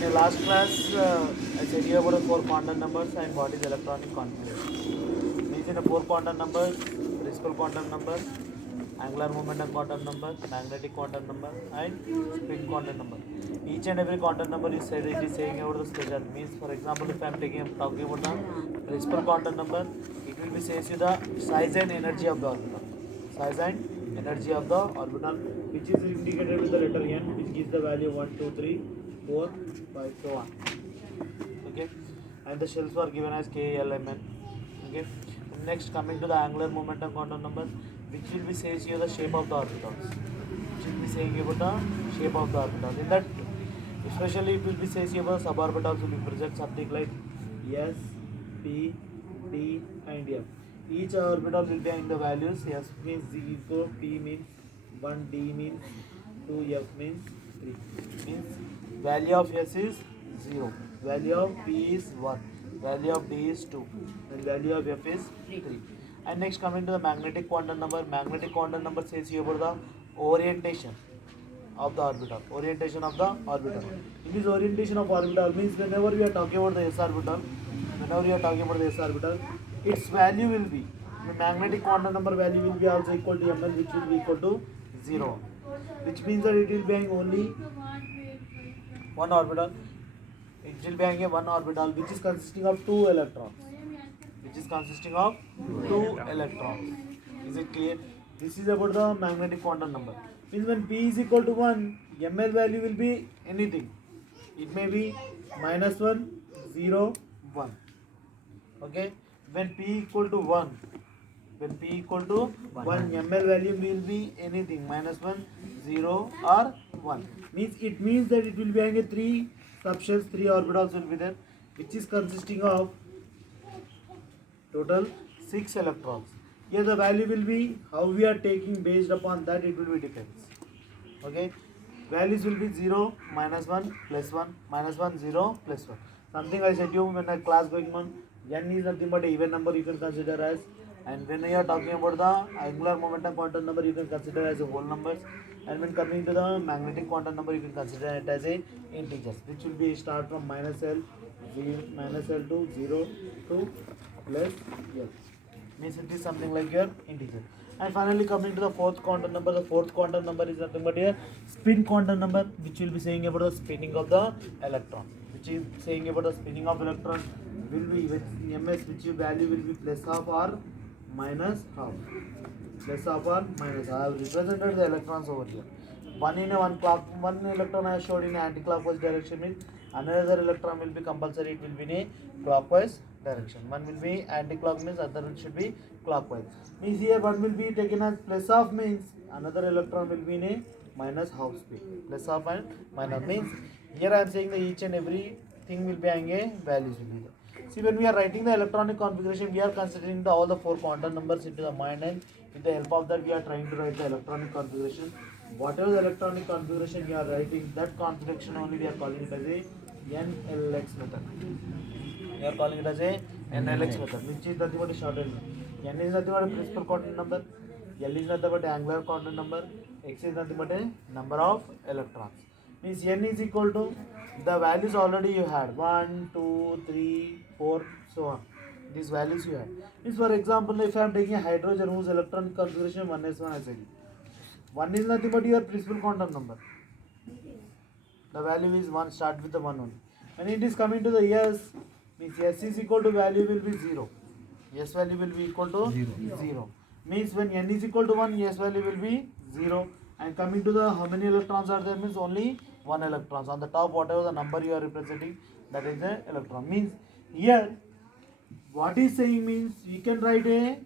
In the last class, I said you about the four quantum numbers and what is electronic configuration. Means in the four quantum numbers, principal quantum number, angular momentum quantum number, magnetic quantum number, and spin quantum number. Each and every quantum number is said it is saying about the special. Means for example, if I am talking about the principal quantum number, it will be says you the size and energy of the orbital. Size and energy of the orbital, which is indicated with the letter n, which gives the value 1, 2, 3, 4, 5, so on. Okay, and the shells were given as K, L, M, N. Okay, next coming to the angular momentum quantum number, which will be says here the shape of the orbitals. Which will be saying about the shape of the orbitals. In that, especially it will be says here about suborbitals will represent something like S, P, D, and F. Each orbital will be having the values. S means 0, P means 1, D means 2, F means 3. Means value of S is 0, value of P is 1, value of D is 2, and value of F is 3. And next coming to the magnetic quantum number. Magnetic quantum number says you about the orientation of the orbital. Orientation of the orbital. In this orientation of orbital means whenever we are talking about the s orbital, its value will be, the magnetic quantum number value will be also equal to ml, which will be equal to 0, which means that it will be having only one orbital. It will be having a one orbital which is consisting of two electrons. Is it clear? This is about the magnetic quantum number. Means when P is equal to 1, ml value will be anything. It may be -1, 0, 1. Okay. When P equal to 1, ml value will be anything, -1, 0, or 1. It means that it will be having a 3 subshells, 3 orbitals will be there, which is consisting of total 6 electrons. Here the value will be how we are taking, based upon that it will be depends. Okay, values will be 0, -1, +1, -1, 0, +1. Something I said you when a class going on, n is nothing but an even number you can consider as, and when you are talking about the angular momentum quantum number you can consider as a whole numbers, and when coming to the magnetic quantum number you can consider it as a integers, which will be start from -L, -L to 0 to plus L. Means it is something like your integer. And finally coming to the fourth quantum number, the fourth quantum number is nothing but here spin quantum number, which will be saying about the spinning of the electron, which is saying about the spinning of electron will be with ms, which value will be plus half or minus half. Plus half or minus half. I have represented the electrons over here. One in a one electron I have showed in anti-clockwise direction, means another electron will be compulsory, it will be in a clockwise direction. One will be anti-clock, means other should be clockwise. Means here one will be taken as plus half, means another electron will be in a minus half speed. Plus half and minus means here I am saying that each and every thing will be having a values will be there. See, when we are writing the electronic configuration, we are considering all the four quantum numbers into the mind, and with the help of that we are trying to write the electronic configuration. Whatever the electronic configuration we are writing, that configuration only we are calling it as a NLX method. We are calling it as a NLX method, which is nothing but a shorthand. N is nothing but a principal quantum number, L is nothing but angular quantum number, X is nothing but a number of electrons. Means N is equal to the values already you had 1, 2, 3, 4, so on. These values you had. Means for example, if I am taking a hydrogen whose electronic configuration 1s1 as 1 is nothing but your principal quantum number. The value is 1, start with the 1 only. When it is coming to the S, means S is equal to value will be 0. S value will be equal to 0. Means when N is equal to 1, S value will be 0. And coming to the how many electrons are there, means only 1 electrons. On the top, whatever the number you are representing, that is the electron. Means here, what is saying means we can write a,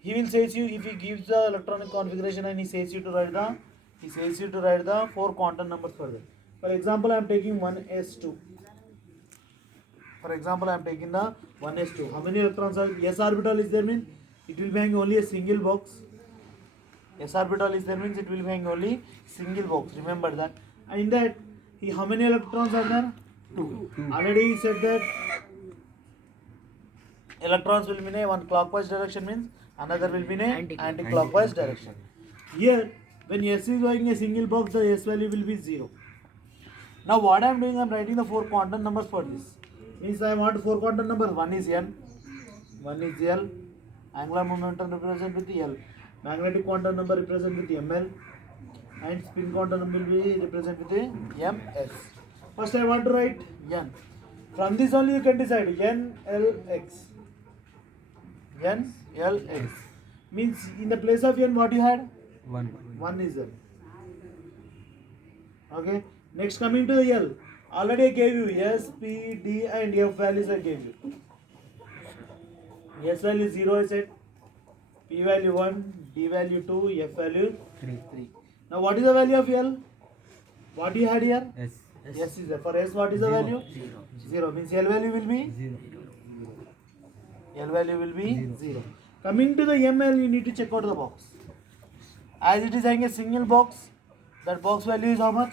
he will says you, if he gives the electronic configuration and he says you to write the four quantum numbers for that. For example, I am taking 1s2. For example, I am taking the 1s2. How many electrons are s orbital is there, means it will be having only a single box. S orbital is there, means it will be having only single box. Remember that. And in that, how many electrons are there? 2. Already he said that electrons will be in a one clockwise direction, means another will be in a anti-clockwise direction. Here, when S is going a single box, the S value will be 0. Now what I am doing, I am writing the 4 quantum numbers for this. Means I want 4 quantum numbers. One is n, one is l. Angular momentum represent with L. Magnetic quantum number represent with ml, and spin quantum number will be represent with ms. First I want to write n. From this only you can decide n, l, x. N, L, X. Means in the place of n what you had? 1. 1 is n. Okay. Next coming to the L. Already I gave you S, P, D and F values I gave you. S value 0 I said. P value 1, D value 2, F value 3. Now what is the value of L? What you had here? S. S is there. For S what is the value? 0. Means L value will be 0. L value will be 0. Coming to the ML, you need to check out the box. As it is having a single box, that box value is how much?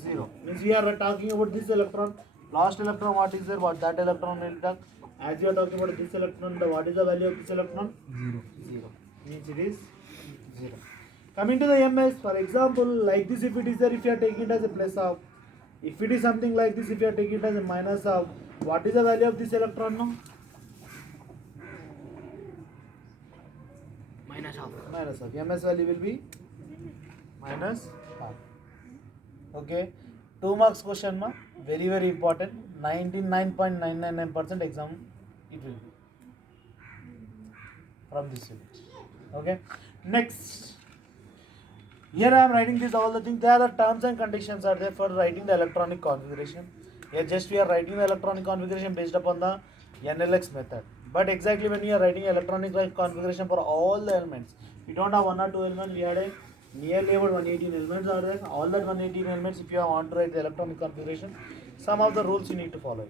0. Means we are talking about this electron. Last electron, what is there? What that electron will talk? As you are talking about this electron, what is the value of this electron? 0. Means it is 0. Coming to the MS, for example, like this, if it is there, if you are taking it as a plus half. If it is something like this, if you are taking it as a minus half, what is the value of this electron now? Minus half. Minus half. MS value will be minus half. Okay. 2 marks question ma. Very very important. 99.999% exam it will be from this unit. Okay. Next. Here I am writing this all the things. There are the terms and conditions are there for writing the electronic configuration. Here just we are writing the electronic configuration based upon the NLX method. But exactly when we are writing electronic configuration for all the elements, we don't have 1 or 2 elements, we had a nearly about 118 elements are there. All that 118 elements, if you want to write the electronic configuration, some of the rules you need to follow.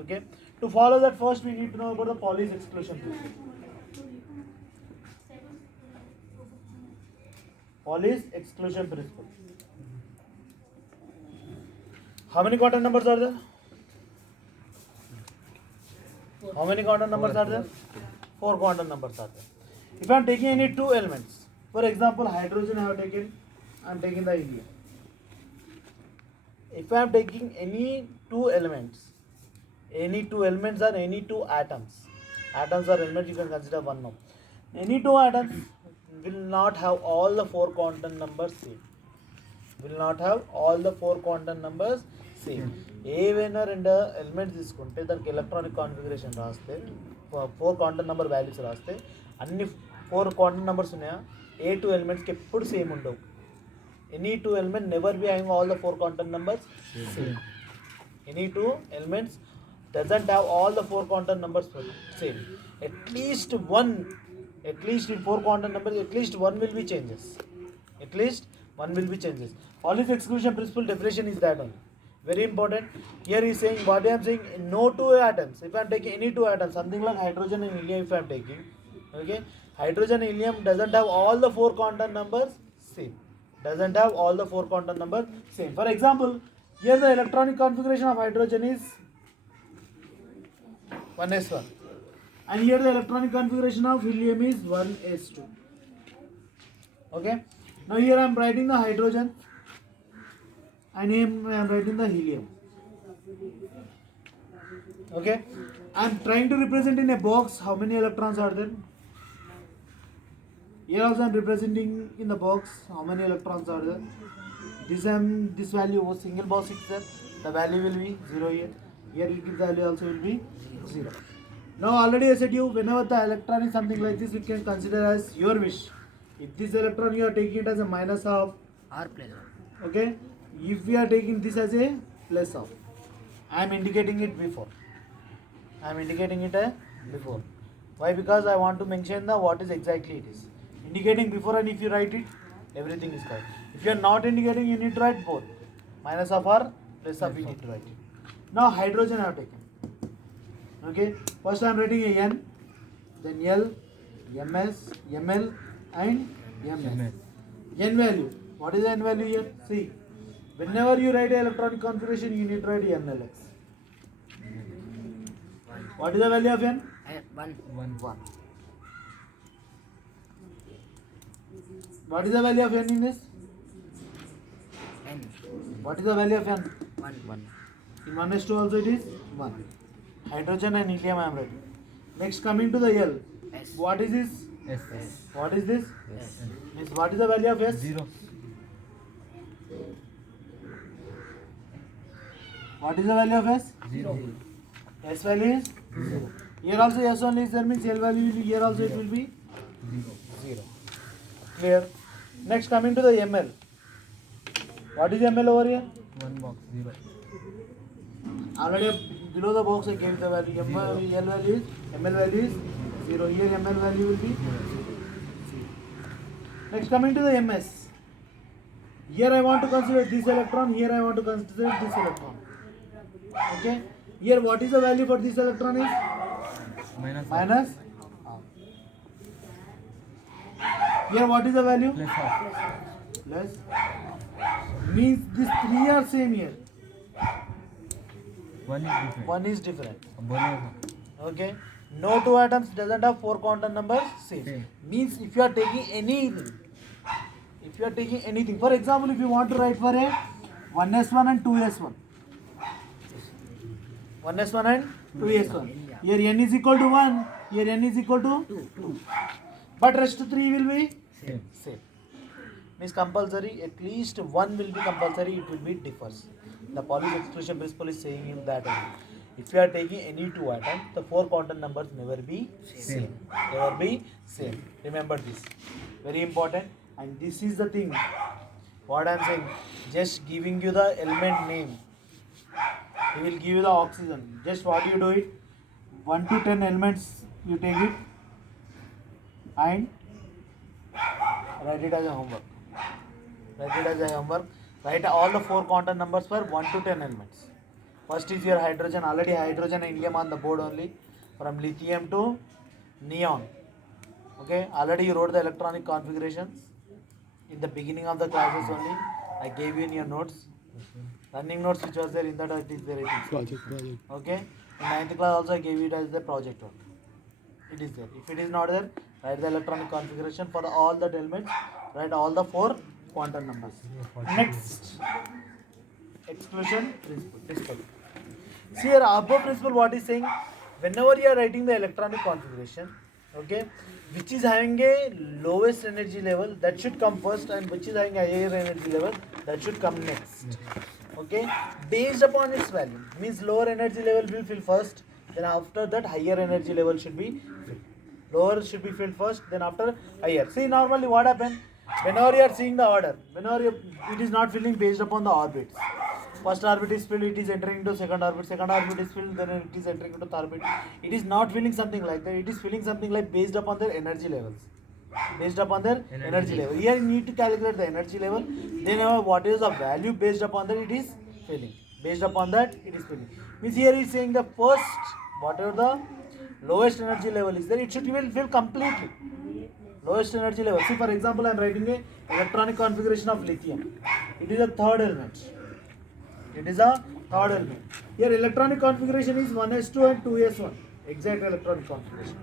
Okay. To follow that, first we need to know about the Pauli's exclusion principle. Pauli's exclusion principle. How many quantum numbers are there? How many quantum numbers are there? 4 quantum numbers are there. If I am taking any 2 elements, for example, hydrogen I have taken, I am taking the helium. If I am taking any 2 elements or any 2 atoms, atoms or elements you can consider one now. Any 2 atoms will not have all the 4 quantum numbers same. Will not have all the 4 quantum numbers same. ఏవైనా 2 elements తీసుకుంటే దానికి electronic configuration రాస్తే 4 quantum number values రాస్తే అన్ని 4 quantum numbers ఉన్నాయా ఏ 2 ఎలిమెంట్స్కి ఎప్పుడు same ఉండవు. Any 2 element never be having all the 4 quantum numbers same. Any 2 elements doesn't have all the 4 quantum numbers same. At least in 4 quantum numbers, at least one will be changes. At least one will be changes. Pauli's exclusion principle definition is that only. Very important. Here he is saying, what I am saying, no 2 atoms. If I am taking any 2 atoms, something like hydrogen and helium if I am taking, okay, hydrogen and helium doesn't have all the 4 quantum numbers same. Doesn't have all the 4 quantum numbers same. For example, here the electronic configuration of hydrogen is 1s1. And here the electronic configuration of helium is 1s2. Okay. Now here I am writing the hydrogen and here I am writing the helium. Okay. I am trying to represent in a box how many electrons are there. Here also I am representing in the box how many electrons are there. This value was single box is there. The value will be 0 here. Here the value also will be 0. Now already I said you, whenever the electron is something like this, we can consider as your wish. If this electron you are taking it as a minus half R plus half. Okay. If we are taking this as a plus half, I am indicating it before. Why? Because I want to mention the what is exactly it is. Indicating before, and if you write it, everything is correct. If you are not indicating, you need to write both. Minus half or plus half, you need to write it. Now hydrogen I have taken. Okay. First I am writing a N, then L, MS, ML and MS. N value. What is the N value here? See. Whenever you write an electronic configuration, you need to write NLX. What is the value of N? 1. What is the value of N in this? N. What is the value of N? 1. In 1s2 also it is 1. Hydrogen and helium I am writing. Next coming to the L. S. What is this? S. What is this? S. Means what is the value of S? 0. What is the value of S? 0. S value is 0. Here also S only is there, means L value will be, here also it will be 0. Clear? Next coming to the ML. What is ML over here? 1 box 0. Already below the box I gave the value. L value is, ML value is 0. Here ML value will be 0. Next coming to the MS. Here I want to consider this electron, here I want to consider this electron. Okay? Here what is the value for this electron is? Minus. Minus. Here what is the value? Plus half. Plus. Means these three are same here. 1 is different. One is different. Bonus. Okay? No two atoms doesn't have four quantum numbers same. Same. Means if you are taking anything, for example, if you want to write for a 1s1 and 2s1. 1s1 and 2s1. Here n is equal to 1, here n is equal to 2. But rest 3 will be Same. Means compulsory, at least one will be compulsory, it will be differs. The Pauli's exclusion principle is saying in that only. If you are taking any two atoms, the four quantum numbers never be same. Never be same. Remember this. Very important. And this is the thing. What I am saying, just giving you the element name. He will give you the oxygen. Just what you do it, 1 to 10 elements you take it and write it as a homework. Write all the four quantum numbers for 1 to 10 elements. First is your hydrogen. Already hydrogen and helium on the board only. From lithium to neon. Okay. Already you wrote the electronic configurations. In the beginning of the classes only. I gave you in your notes. Running notes which was there in that it is there. Project. Okay. In 9th class also I gave it as the project work. It is there. If it is not there, write the electronic configuration for all the elements. Write all the four quantum numbers. Next, exclusion principle. See here above principle what is saying, whenever you are writing the electronic configuration, okay, which is having a lowest energy level that should come first, and which is having a higher energy level that should come next. Okay, based upon its value, means lower energy level will fill first, then after that higher energy level should be filled. Lower should be filled first, then after higher. See normally what happens, whenever you are seeing the order, it is not filling based upon the orbits. First orbit is filled, it is entering into second orbit is filled, then it is entering into third orbit. It is not filling something like that, it is filling something like based upon their energy levels. Based upon their energy level. Here you need to calculate the energy level, then what is the value based upon that it is filling. Based upon that it is filling. Means here he is saying the first, whatever the lowest energy level is there, it should fill completely. Lowest energy level. See for example I am writing a electronic configuration of lithium. It is a third element. Here electronic configuration is 1s2 and 2s1. Exact electronic configuration.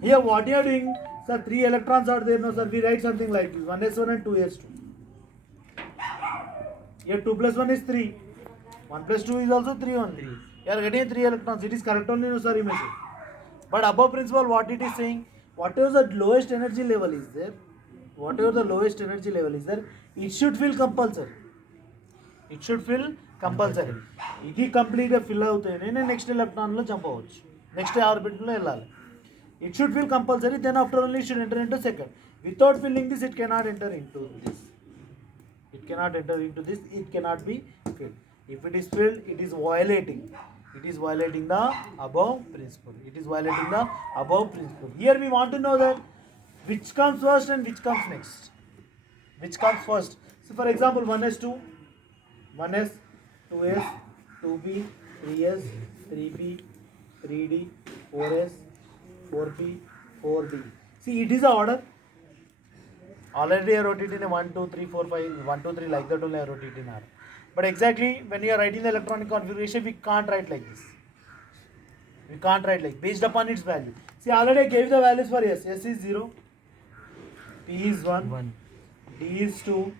Here what you are doing, sir, 3 electrons are there. No sir, we write something like this, 1s1 and 2s2. Here 2 plus 1 is 3. 1 plus 2 is also 3 only. You are getting 3 electrons. It is correct only, no sir, imagine. But above principle what it is saying, whatever the lowest energy level is there, it should fill compulsory. ఇది complete గా fill అవుతాయి next electron లో jump అవ్వచ్చు, next orbit లో వెళ్ళాలి. It should fill compulsory, then after only it should enter into second. Without filling this, it cannot enter into this. It cannot be filled. If it is filled, it is violating the above principle. Here we want to know that which comes first and which comes next. So for example, 1s2, 1s, 2s, 2p, 3s, 3p, 3d, 4s, 4p, 4d. See, it is a order. Already I wrote it in a 1, 2, 3, 4, 5, 1, 2, 3 like that only I wrote it in R. But exactly when you are writing the electronic configuration, we can't write like this. Based upon its value. See, already I gave the values for S. S is 0, P is 1, D is 2,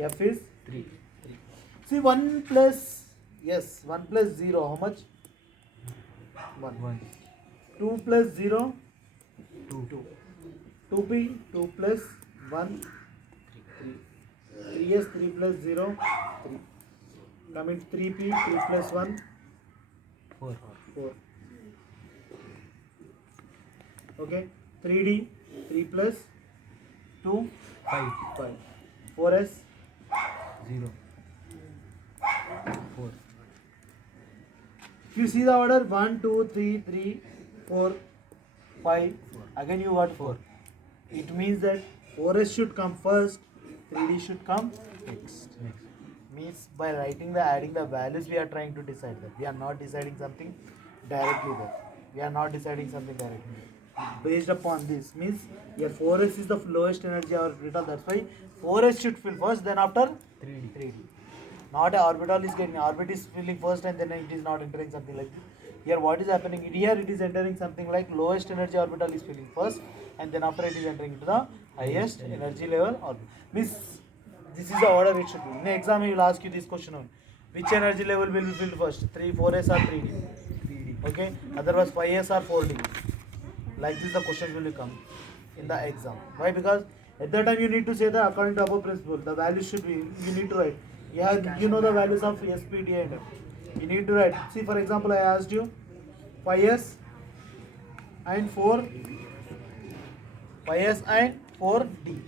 F is 3. See 1 plus, yes, 1 plus 0, how much? 1. 1. 2 plus 0, 2. 2p, 2 plus 1, 3. 3s, 3 plus 0, 3. Coming 3p, 3 plus 1, 4. 4. Okay, 3d, 3 plus 2, 5. 5. 4s, 0. 4. if you see the order 1, 2, 3, 3, 4, 5, again you got 4. It means that 4s should come first, 3d should come next. Means by writing the adding the values we are trying to decide that. We are not deciding something directly there. We are not deciding something directly there. Based upon this means your 4s is the lowest energy orbital, that's why 4s should fill first, then after 3D. 3d. Not a orbital is getting, orbit is filling first and then it is not entering something like this. Here what is happening? Here it is entering something like lowest energy orbital is filling first and then after it is entering into the highest energy level orbit. Means this is the order it should be. In the exam he will ask you this question on which energy level will be filled first, 3, 4s or 3d. 3D. Okay, otherwise 5s or 4d. Like this the questions will come in the exam. Why? Because at that time you need to say the according to above principle the values should be, you need to write. Yeah, you know the values of SP, D and F. You need to write. See, for example, I asked you 5s and 4, 5s and 4d.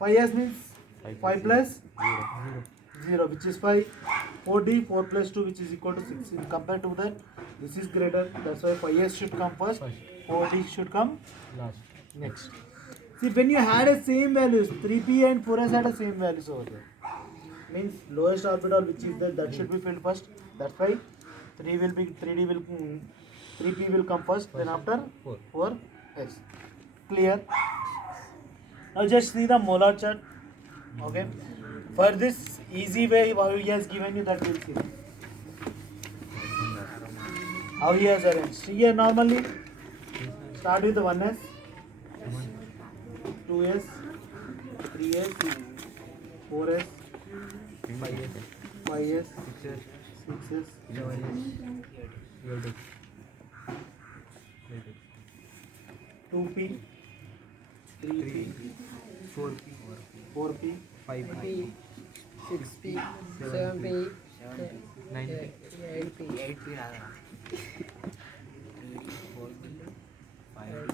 5s means 5 plus 0, which is 5. 4d, 4 plus 2, which is equal to 6. In compared to that, this is greater. That's why 5s should come first. 4d should come Last. next. See, when you had a same values, 3p and 4s had a same values over there. Means lowest orbital which is there, that should be filled first. That's why 3p will come first, then after 4s. Clear? Now just see the molar chart. Okay. For this easy way how he has given you, that will see. How he has arranged. Here normally start with the 1s, 2s, 3s, 4s, 5s, 6s, 2p, 3p, 4p, 5p, 6p, 7p, 9p, 8p, 8p rather. 5.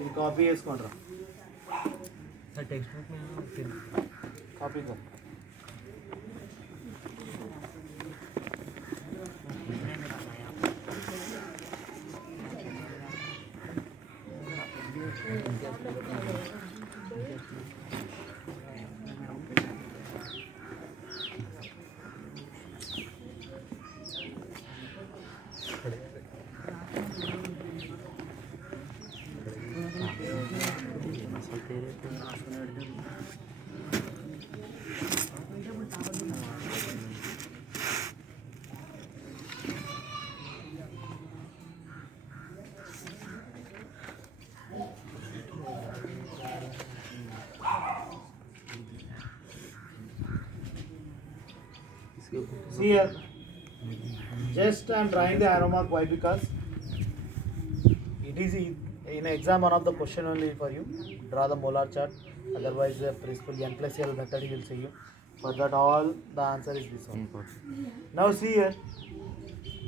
ఇది copy చేసుకోండి text book में copy कर See here, just I am drawing the arrow mark. Why? Because it is in exam one of the question only for you. Draw the molar chart. Otherwise, the principal n plus l method he will say you. For that, all the answer is this one. Now see here.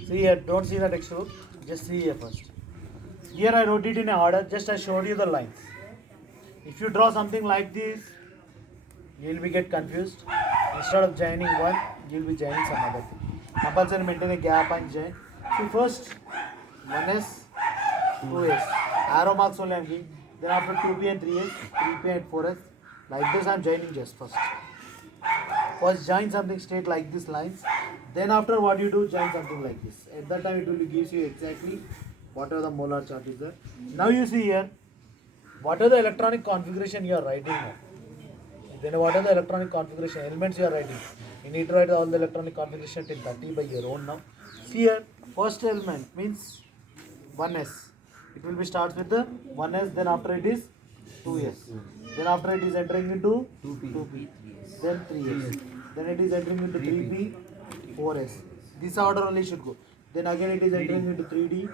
See here. Don't see the textbook. Just see here first. Here I wrote it in order. Just I showed you the lines. If you draw something like this, you will be get confused. Instead of joining one, you will be joining some other thing. Compulsory maintain a gap and join. See first 1s, 2s. Arrow marks only I am giving. Then after 2p and 3s, 3p and 4s. Like this I am joining just first. First join something straight like this lines. Then after what you do, join something like this. At that time it will gives you exactly whatever the molar chart is there. Now you see here, what are the electronic configuration you are writing now? Then what are the electronic configuration elements you are writing? You need to write all the electronic configuration till 30 by your own now. See here, first element means 1s. It will be starts with the 1s, then after it is 2s. Then after it is entering into 2p. Then 3s. Then it is entering into 3p, 4s. This order only should go. Then again it is entering into 3d,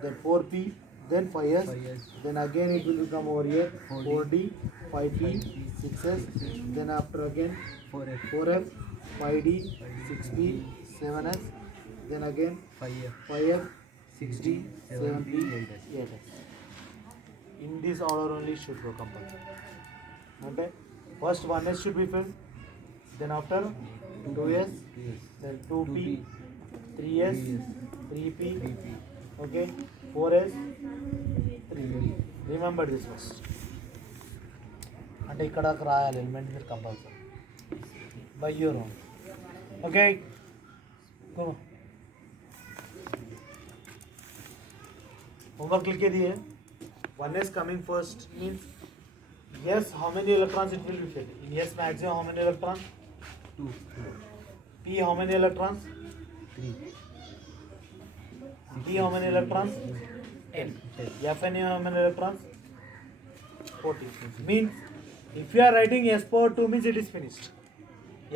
then 4p, then 5s. Then again it will come over here 4d, 5p, 6s. Then after again 4f, 5d, 6p, 7s. Then again 5f, 6d, 7p, 8s. In this order only should go compulsory. Okay? First 1s should be filled. Then after 2s, then 2p, 3s, 3p, okay, 4s, 3p. Remember this first. అంటే ఇక్కడ రాయాలి element మీరు compulsory by your own okay homework लिख के दिए 1s coming first means yes how many electrons it will be filled in yes maximum how many electrons 2. p how many electrons 3. d how many electrons 10 f n how many electrons 40 means if you are writing s power 2 means it is finished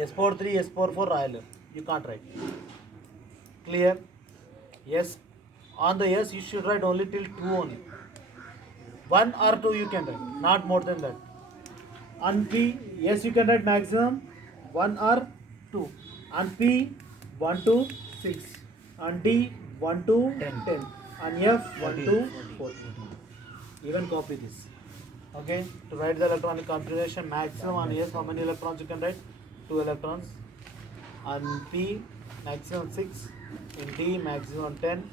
s power 3 s power 4 రాయలేం you can't write clear yes on the yes you should write only till 2 only 1 or 2 you can write not more than that on p yes you can write maximum 1 or 2 on p 1 to 6 on d 1 to 10 on f 1 to 14 even copy this okay to write the electronic configuration maximum on s how many electrons you can write 2 electrons on p maximum 6 in d maximum 10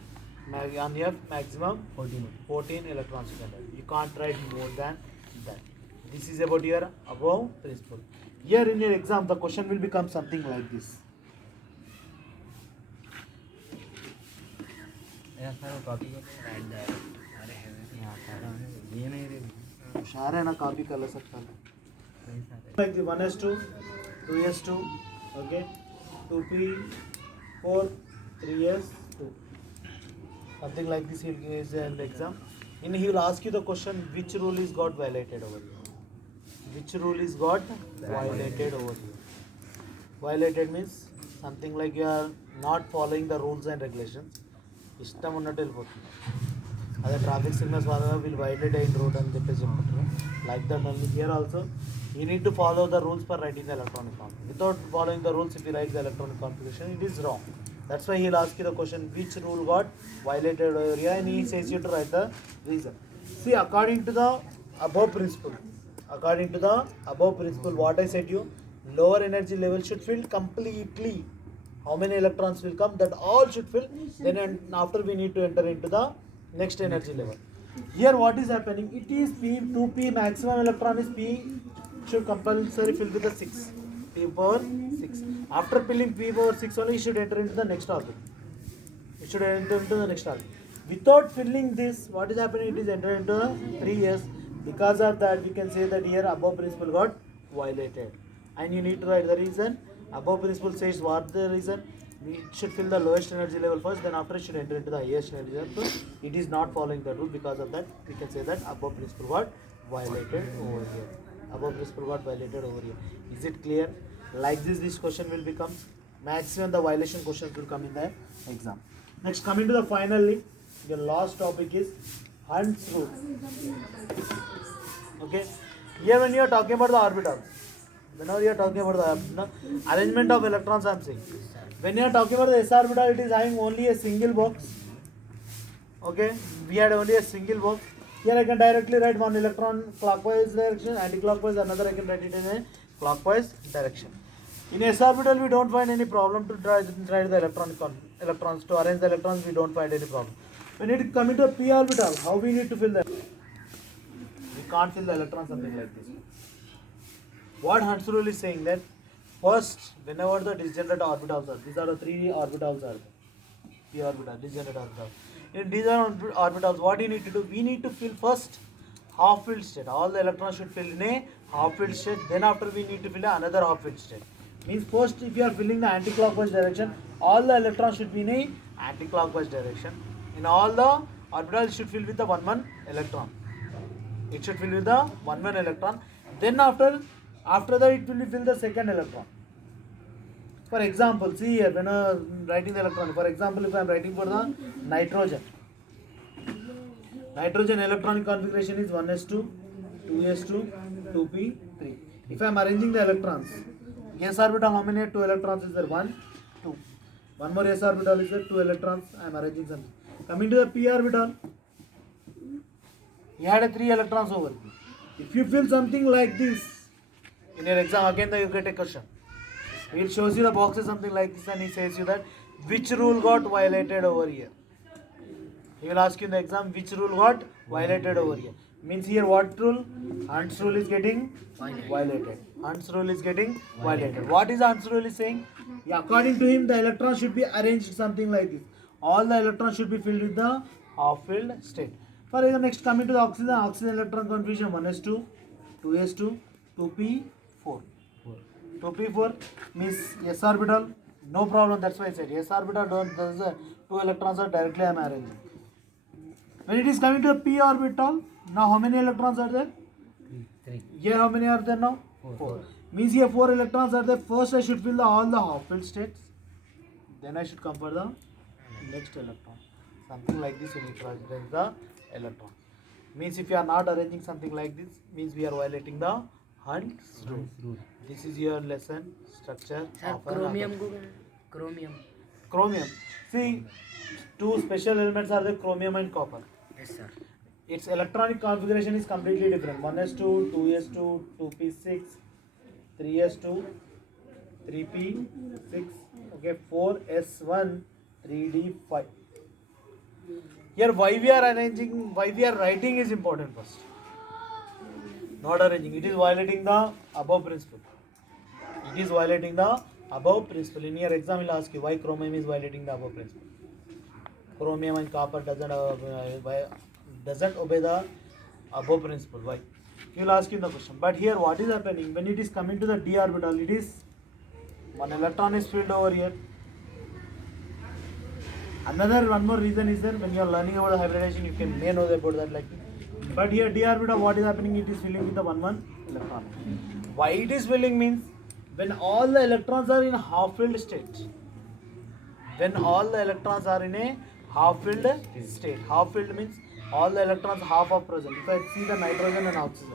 on f maximum 14 electrons you can write you can't write more than that this is about your above principle here in your exam the question will become something like this copy ये नहीं रे होशियार है ना copy कर सकता है like the 1s2 2s2 okay 2p 4 3s2 something like this he is in the exam and he will ask you the question which rule is got violated over here which rule is got violated over here violated means something like you are not following the rules and regulations ఇష్టం ఉన్నట్టు వెళ్ళిపోతుంది అదే traffic signals వాళ్ళ వీళ్ళు violate అయిన road అని చెప్పేసి చెప్పుకుంటారు like that only here also you need to follow the rules for writing the electronic configuration without following the rules if you write the electronic configuration it is wrong that's why he'll ask you the question which rule got violated area and he says you to write the reason see according to the above principle what I said you lower energy level should fill completely how many electrons will come that all should fill then and after we need to enter into the next energy level here what is happening it is p 2p maximum electron is p should compulsory fill with the 6 p power 6 after filling p power 6 only you should enter into the next orbit without filling this what is happening it is entered into 3s because of that we can say that here above principle got violated and you need to write the reason above principle says what the reason we should fill the lowest energy level first then after it should enter into the highest energy level so it is not following the rule because of that we can say that above principle got violated over here is it clear like this question will become maximum the violation questions will come in the exam next coming to the finally the last topic is Hund's rule okay here when you are talking about the orbitals whenever you are talking about the arrangement of electrons I am saying when you are talking about the s orbital it is having only a single box okay we had only a single box here I can directly write one electron clockwise direction anti-clockwise another I can write it in a clockwise direction in s orbital we don't find any problem to write the electrons to arrange the electrons we don't find any problem when it coming to a p orbital how we need to fill that we can't fill the electrons something like this what Hund's rule is saying that first whenever the disgenerate orbitals are these are the 3 orbitals are p orbital disgenerate orbitals in these orbitals what you need to do we need to fill first half filled state. All the electrons should fill in a half filled state. Then after we need to fill another half filled state. Means first if you are filling the anti-clockwise direction, all the electrons should be in a anti-clockwise direction. In all the orbitals should fill with the 1 electron. It should fill with the 1 electron. Then after that it will fill the second electron. For example, see here when writing the electron. For example, if I am writing for the nitrogen. Nitrogen electronic configuration is 1s2, 2s2, 2p3. If I am arranging the electrons, s orbital how many? 2 electrons is there? 1, 2. One more s orbital is there? 2 electrons. I am arranging something. Coming to the p orbital, you had 3 electrons over. If you fill something like this in your exam, again you get a question. He shows you the boxes something like this and he says you that which rule got violated over here. He will ask you in the exam which rule got violated over here. Means here what rule? Hunt's rule is getting violated. Hunt's rule is getting violated. What is Hunt's rule is saying? Yeah, according to him, the electrons should be arranged something like this. All the electrons should be filled with the half-filled state. For example, next coming to the oxygen electron configuration 1s2, 2s2, 2p4. 2p4 means s orbital, no problem. That's why I said s orbital does 2 electrons are directly I am arranging. When it is coming to the p orbital, now how many electrons are there? 3. Here how many are there now? 4. Means here 4 electrons are there. First I should fill all the half-filled states. Then I should come for the next electron. Something like this you need to arrange the electron. Means if you are not arranging something like this, means we are violating the Hunt's rule. This is your lesson structure. Sir, of an chromium atom. Google. Chromium. Chromium. See, two special elements are the chromium and copper. Yes, sir. Its electronic configuration is completely different. 1s2, 2s2, 2p6, 3s2, 3p6, okay, 4s1, 3d5. Here why we are arranging, why we are writing is important first. Not arranging. It is violating the above principle. It is violating the above principle. In your exam, will ask you why chromium is violating the above principle. Chromium and copper doesn't obey the above principle. Why? He will ask you the question. But here, what is happening when it is coming to the d orbital? It is 1 electron is filled over here. One more reason is there when you are learning about the hybridization, you may know about that like. But here d orbital, what is happening? It is filling with the 1 electron. Why it is filling means when all the electrons are in half-filled state. When all the electrons are in a half-filled state. Half-filled means all the electrons half are present. If I see the nitrogen and oxygen,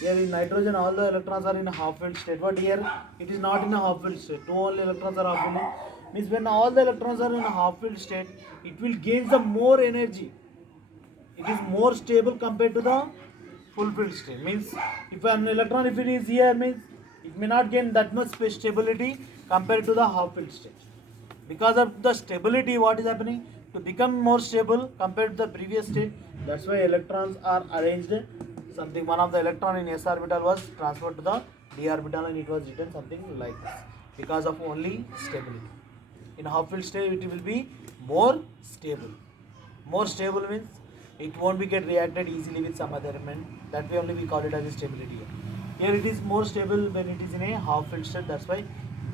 here in nitrogen all the electrons are in a half-filled state. But here it is not in a half-filled state. 2 only electrons are half-filled. Means when all the electrons are in a half-filled state, it will gain some more energy. It is more stable compared to the full-filled state. Means if an electron, if it is here, means it may not gain that much stability compared to the half-filled state. Because of the stability, what is happening? To become more stable compared to the previous state, that's why electrons are arranged something. One of the electron in s orbital was transferred to the d orbital and it was written something like this. Because of only stability. In half-filled state, it will be more stable. More stable means it won't be get reacted easily with some other element. That way only we call it as a stability. Here it is more stable when it is in a half-filled state. That's why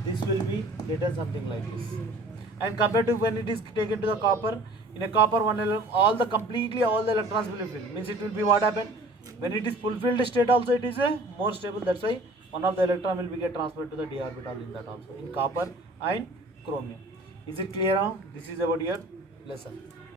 this will be written something like this. And compared to when it is taken to the copper, in a copper all the electrons will be filled. Means it will be what happened? When it is fulfilled state also it is a more stable. That's why one of the electron will be get transferred to the d orbital in that also. In copper and chromium. Is it clear now? This is about your lesson.